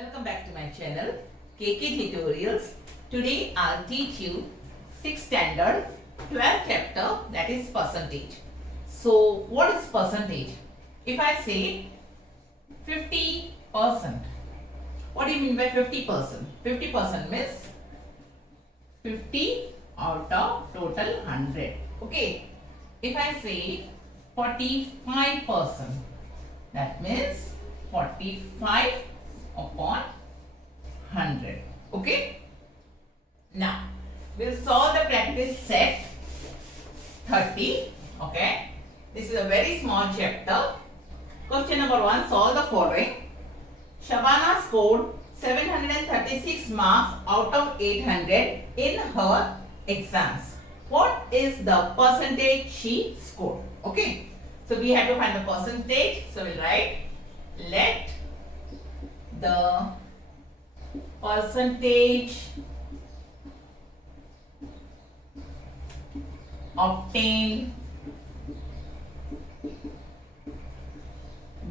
Welcome back to my channel KK Tutorials. Today I'll teach you 6th standard 12th chapter, that is percentage. So what is percentage? If I say 50%, what do you mean by 50%? 50% means 50 out of total 100. Okay. If I say 45%, that means 45 upon 100. Okay. Now we'll solve the practice set 30. Okay. This is a very small chapter. Question number 1. Solve the following. Shabana scored 736 marks out of 800 in her exams. What is the percentage she scored? Okay. So we have to find the percentage. So we'll write, let the percentage obtained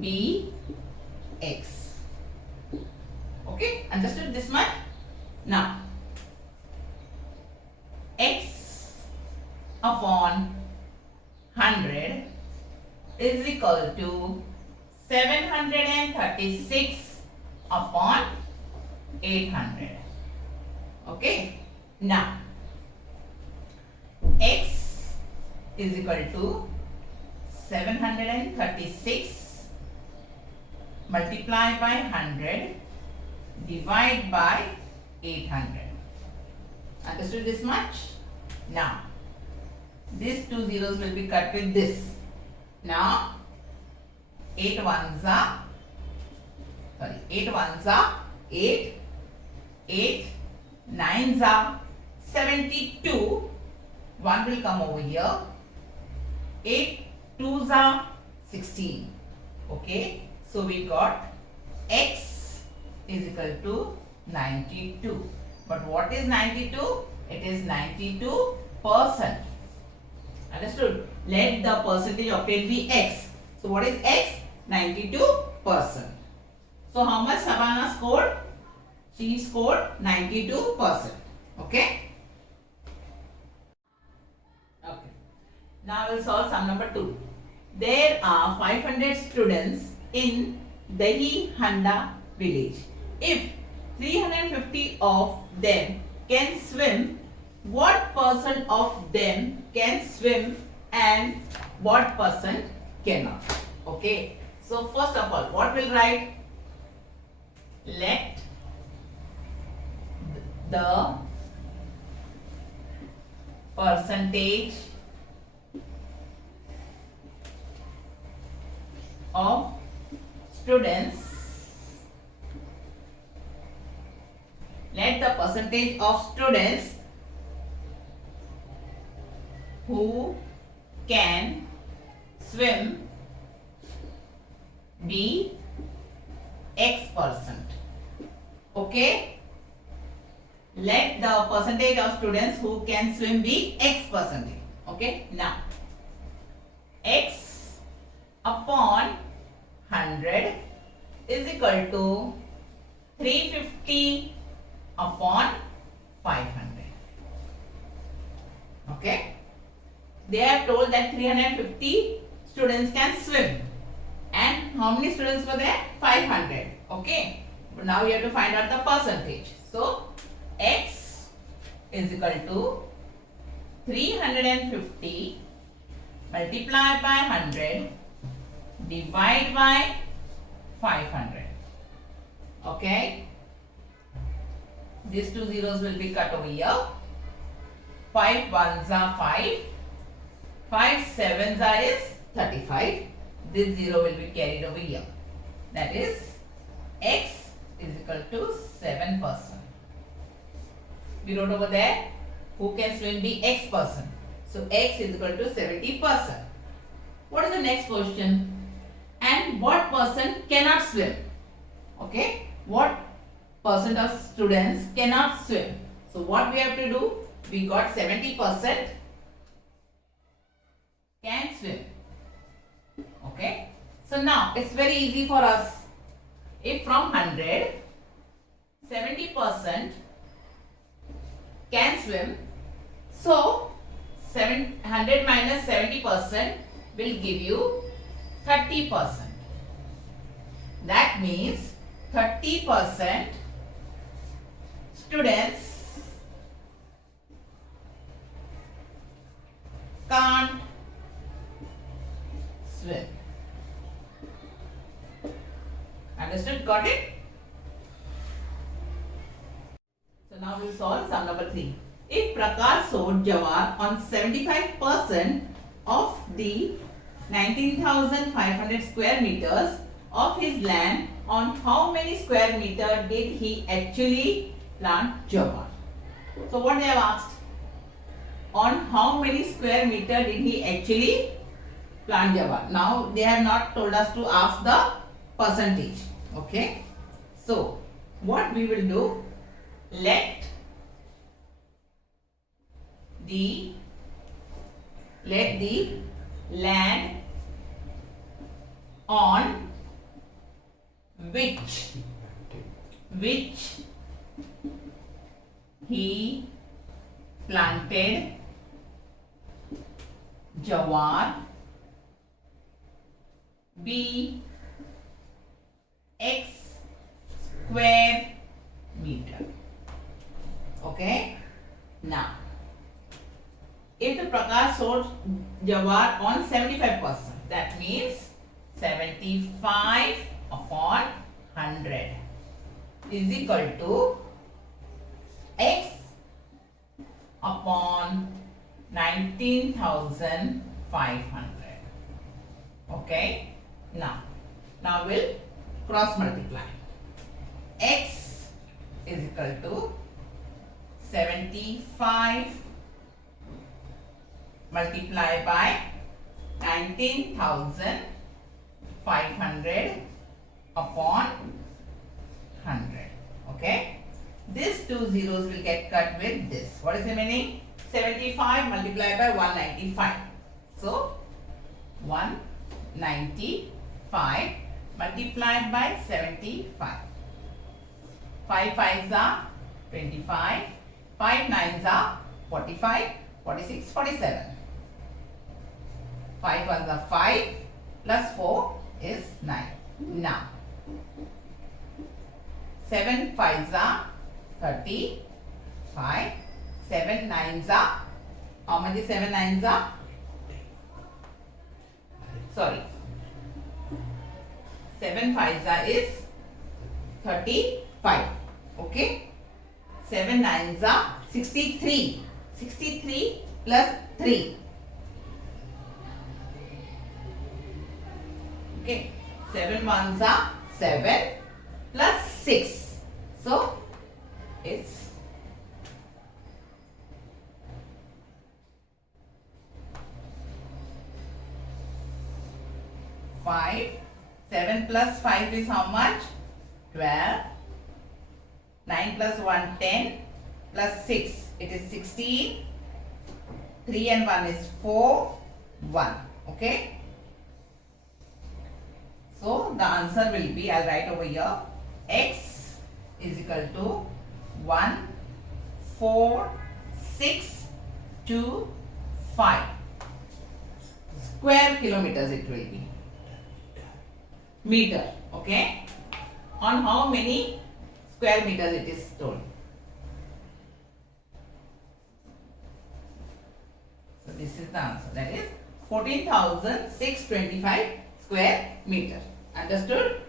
be X. Okay, understood this much? Now, X upon 100 is equal to 736 upon 800. Okay. Now, X is equal to 736 multiplied by 100 divide by 800. Understood this much? Now, these two zeros will be cut with this. Now, 8 ones are 8, 8 nines are 72. 1 will come over here. 8 twos are 16. Okay. So we got X is equal to 92. But what is 92? It is 92%. Understood? Let the percentage obtained be X. So what is X? 92%. So how much Shabana scored? She scored 92%. Okay? Okay. Now we'll solve sum number 2. There are 500 students in Dahi Handa village. If 350 of them can swim, what percent of them can swim and what percent cannot? Okay. So first of all, what we'll write? Let the percentage of students, let the percentage of students who can swim be X%. Okay. Let the percentage of students who can swim be X%. Okay. Now, X upon 100 is equal to 350 upon 500. Okay. They are told that 350 students can swim. And how many students were there? 500. Okay. But now you have to find out the percentage. So, X is equal to 350 multiplied by 100 divide by 500. Okay. These two zeros will be cut over here. 5 ones are 5. 5 sevens are 35. This 0 will be carried over here. That is X is equal to 7%. We wrote over there, who can swim be X%. So X is equal to 70%. What is the next question? And what person cannot swim? Okay. What percent of students cannot swim? So what we have to do? We got 70% can swim. Okay. So now it's very easy for us. If from 100 70% can swim. So 700 minus 70% will give you 30%. That means 30% students can't swim. Understood? Got it? So now we'll solve sum number 3. If Prakash sowed jawar on 75% of the 19,500 square meters of his land, on how many square meter did he actually plant jawar? So what they have asked? On how many square meter did he actually plant jawar? Now they have not told us to ask the percentage. Okay. So what we will do? Let the land on which he planted jawar be x square meter. Okay. Now, if the Prakash sowed jawar on 75%, that means 75 upon 100 is equal to x upon 19,500. Okay. Now we'll cross multiply. X is equal to 75 multiplied by 19,500 upon 100. Okay. These two zeros will get cut with this. What is the meaning? 75 multiplied by 195. So 195 multiplied by 75. 5 5s are 25. 5 9s are 45. 46, 47. 5 1s are 5 plus 4 is 9. Now 7 5s are 35. 7 9s are, how many 7 9s are? Sorry. 7 5s are is 35. Okay. 7 9s are 63. 63 plus 3. Okay. 7 1s are 7 plus 6. So, it's 5. 7 plus 5 is how much? 12. 9 plus 1, 10. Plus 6, it is 16. 3 and 1 is 4. 1. Okay. So, the answer will be, I'll write over here, x is equal to 1, 4, 6, 2, 5. Square kilometers it will be. Meter. Okay. On how many square meters it is told. So this is the answer. That is 14,625 square meter. Understood?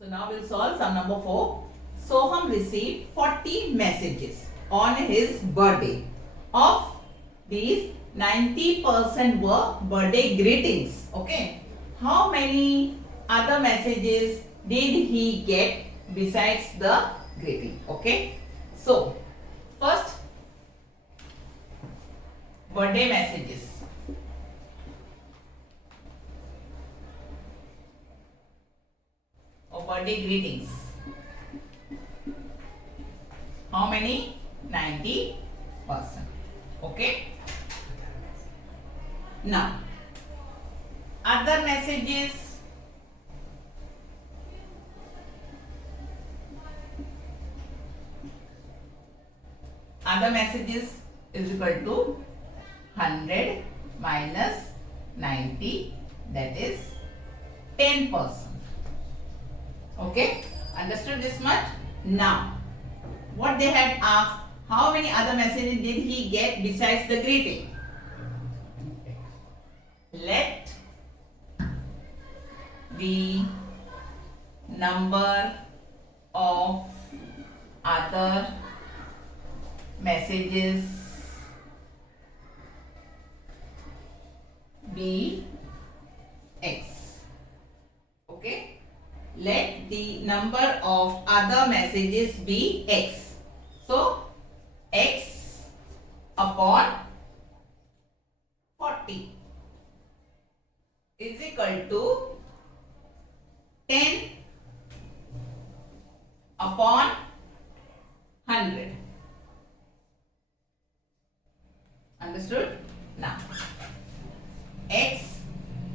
So now we'll solve sum number 4. Soham received 40 messages on his birthday. Of these, 90% were birthday greetings. Okay. How many other messages did he get besides the greeting? Okay. So, first, birthday messages. Or birthday greetings. How many? 90%. Okay. Now, other messages. other messages is equal to 100 minus 90, that is 10%. Okay, understood this much? Now, what they had asked, how many other messages did he get besides the greeting? Let the number of other messages be X. Okay, let the number of other messages be X. So X upon 40 is equal to 10 upon 100. Understood? Now, X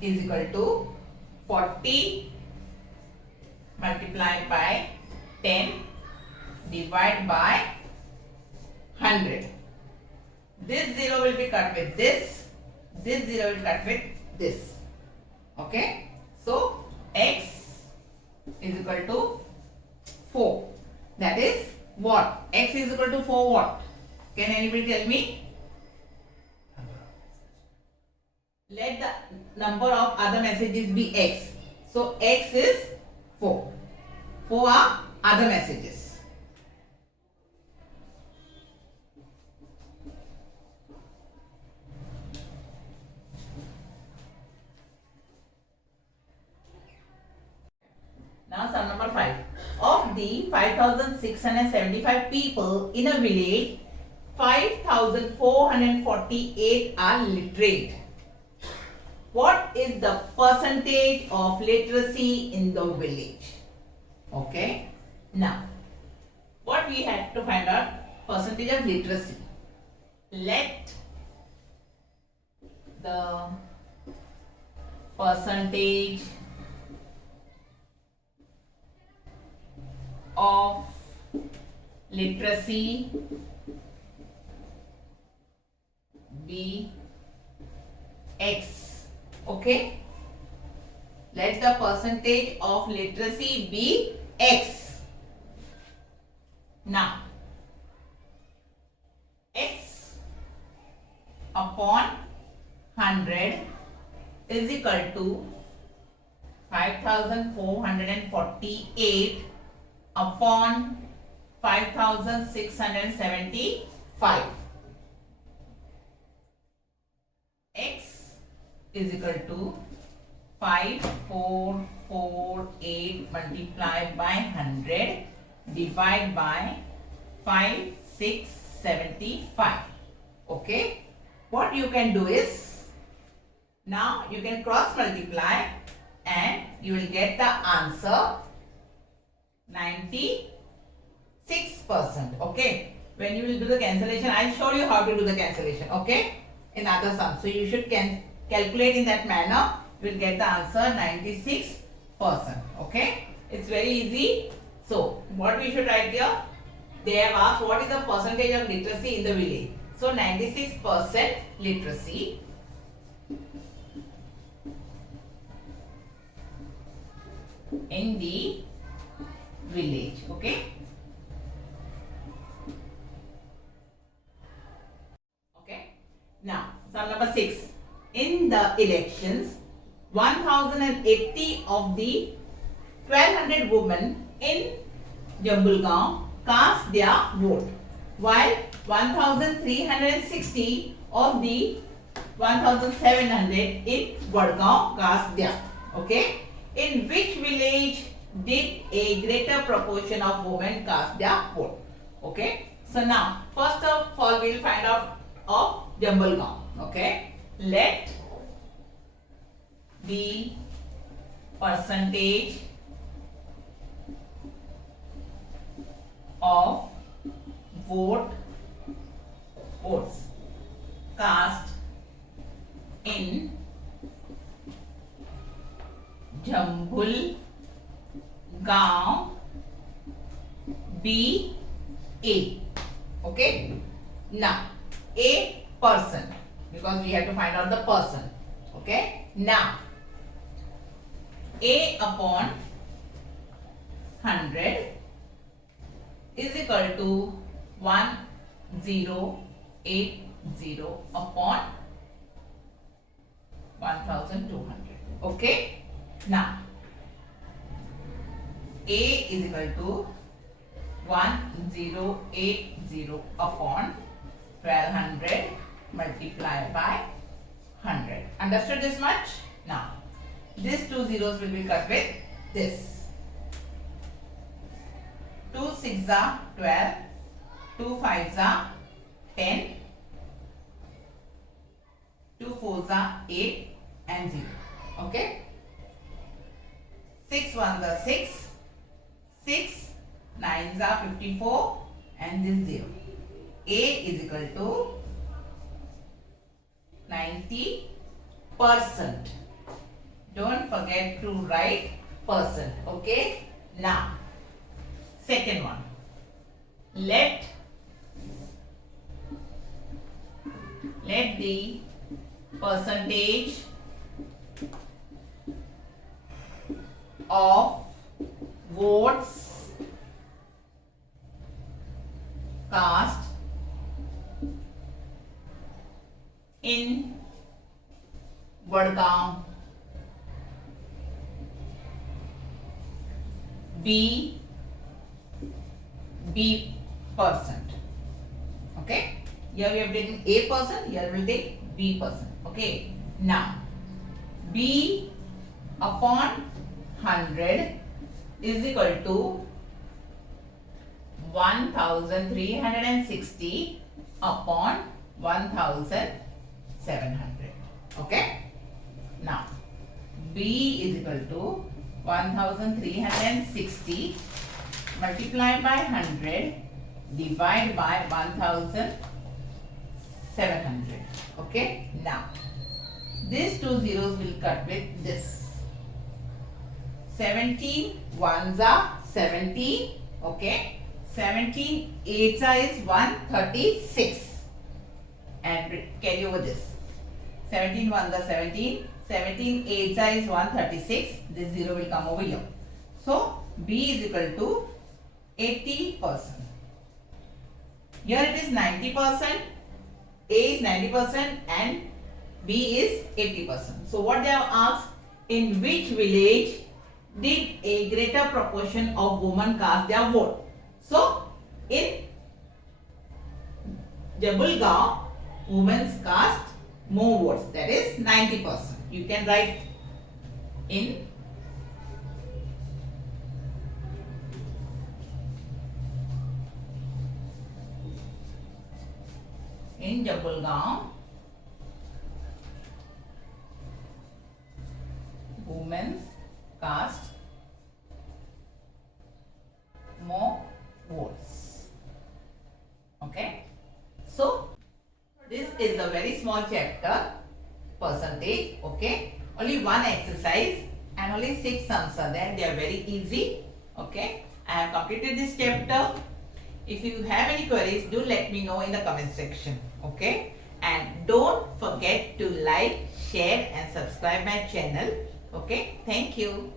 is equal to 40 multiplied by 10 divided by 100. This 0 will be cut with this 0 will cut with this. Okay? So, X is equal to 4. That is what? X is equal to 4 what? Can anybody tell me? Let the number of other messages be X. So X is 4. 4 are other messages. Now sum number 5. Of the 5,675 people in a village, 5,448 are literate. What is the percentage of literacy in the village? Okay. Now, what we have to find out? Percentage of literacy. Let the percentage of literacy be X. Okay, let the percentage of literacy be X. Now, X upon 100 is equal to 5,448 upon 5,675. X is equal to 5448 multiplied by 100 divided by 5675. Okay, what you can do is, now you can cross multiply and you will get the answer 96%. Okay, when you will do the cancellation, I'll show you how to do the cancellation. Okay, in other sums, so you should calculate in that manner. You will get the answer 96%. Okay, it's very easy. So what we should write here? They have asked what is the percentage of literacy in the village. So 96% literacy. In the village. Okay. Okay. Now, sum number 6. In the elections, 1080 of the 1200 women in Jambulgaon cast their vote, while 1360 of the 1700 in Vadgaon cast their. Okay. In which village did a greater proportion of women cast their vote? Okay. So now, first of all, we will find out of Jambulgaon. Okay. Let the percentage of votes cast in Jambulgaon be A. Okay. Now, a person, because we have to find out the person. Okay. Now, a upon 100 is equal to 1080 upon 1200. Okay. Now, a is equal to 1080 upon 1200 multiplied by 100. Understood this much? Now, these two zeros will be cut with this. 2 6 are 12, 2 5 are 10, 2 4 are 8 and 0. Okay? 6 1s are 6, 6 9s are 54 and this 0. A is equal to 90%. Don't forget to write percent. Okay? Now, second one. Let the percentage of votes cast in Vadgaon be percent. Okay. Here we have taken A person, here we will take B person. Okay. Now, B upon 100 is equal to 1360 upon 1700. Okay. Now, B is equal to 1360 multiplied by 100 divided by 1700. Okay. Now, these two zeros will cut with this. 17 ones are 17. Okay. 17 eights are is 136. And carry over this. 17 ones are 17. 17 eights are is 136. This zero will come over here. So, B is equal to 80%. Here it is 90%, A is 90% and B is 80%. So what they have asked, in which village did a greater proportion of women cast their vote? So in Jabulgaon, women cast more votes, that is 90%. You can write in Jabulgaon, women cast more votes. Okay. So, this is a very small chapter, percentage. Okay. Only one exercise and only 6 sums are there. They are very easy. Okay. I have completed this chapter. If you have any queries, do let me know in the comment section. Okay. And don't forget to like, share and subscribe my channel. Okay. Thank you.